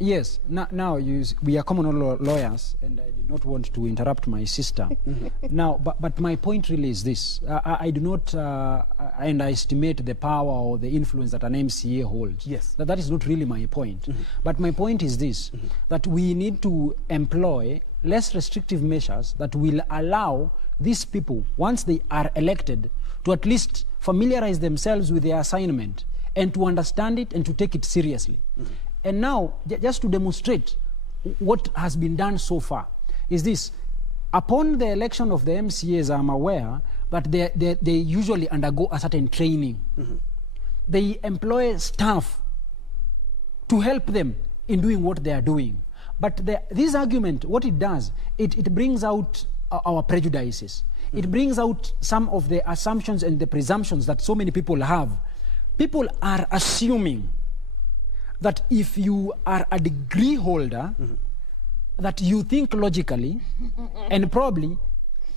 Yes. Now we are common lawyers, and I did not want to interrupt my sister. Now, but my point really is this: I do not underestimate the power or the influence that an MCA holds. Yes. That is not really my point. But my point is this: that we need to employ less restrictive measures that will allow these people, once they are elected, to at least familiarize themselves with their assignment and to understand it and to take it seriously. And now, just to demonstrate what has been done so far, is this: upon the election of the MCAs, I'm aware that they usually undergo a certain training. They employ staff to help them in doing what they are doing. But this argument, what it does, it brings out our prejudices. It brings out some of the assumptions and the presumptions that so many people have. People are assuming that if you are a degree holder, that you think logically, and probably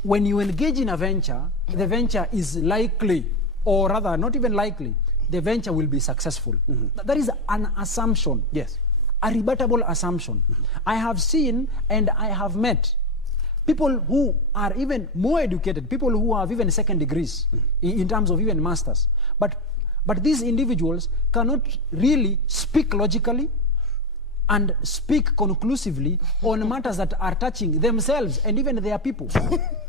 when you engage in a venture, the venture is likely, or rather not even likely, the venture will be successful. That is an assumption. Yes. A rebuttable assumption. I have seen and I have met people who are even more educated, people who have even second degrees in terms of even masters. But these individuals cannot really speak logically and speak conclusively on matters that are touching themselves and even their people.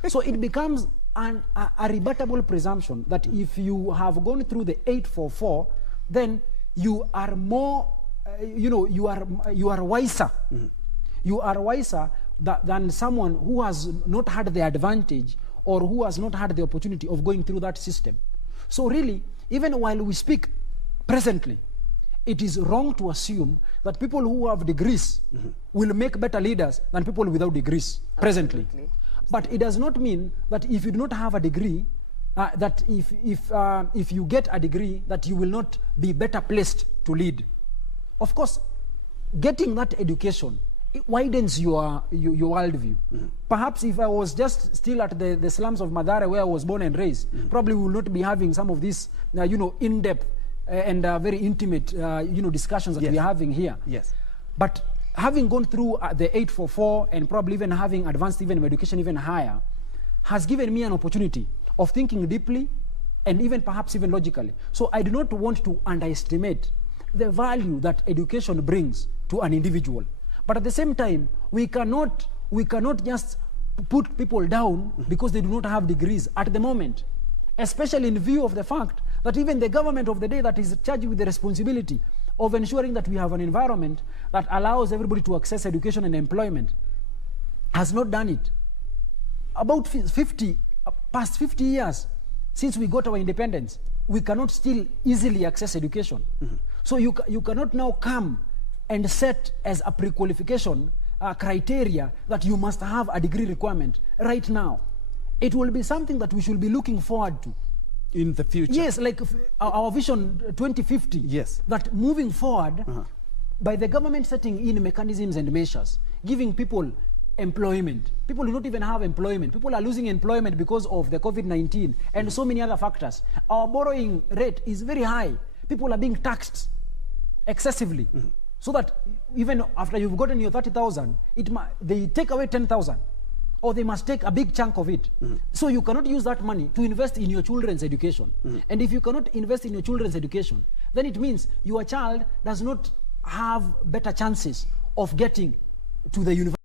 So it becomes a rebuttable presumption that if you have gone through the 844, then you are more, you are wiser. You are wiser than someone who has not had the advantage or who has not had the opportunity of going through that system. So really, even while we speak presently, it is wrong to assume that people who have degrees will make better leaders than people without degrees presently. But it does not mean that if you do not have a degree, that if you get a degree, that you will not be better placed to lead. Of course, getting that education, it widens your worldview. Perhaps if I was just still at the slums of Mathare where I was born and raised, probably we will not be having some of these, in-depth and very intimate, discussions that we are having here. Yes. But having gone through the 844 and probably even having advanced even education even higher, has given me an opportunity of thinking deeply and even perhaps even logically. So I do not want to underestimate the value that education brings to an individual. But at the same time, we cannot just put people down because they do not have degrees at the moment, especially in view of the fact that even the government of the day that is charged with the responsibility of ensuring that we have an environment that allows everybody to access education and employment has not done it. About past 50 years since we got our independence, we cannot still easily access education. So you cannot now come and set as a pre-qualification criteria that you must have a degree requirement right now. It will be something that we should be looking forward to. In the future? Yes, like our vision 2050. Yes. That moving forward, by the government setting in mechanisms and measures, giving people employment. People do not even have employment. People are losing employment because of the COVID-19 and so many other factors. Our borrowing rate is very high. People are being taxed excessively. So that even after you've gotten your 30,000, they take away 10,000, or they must take a big chunk of it. So you cannot use that money to invest in your children's education. And if you cannot invest in your children's education, then it means your child does not have better chances of getting to the university.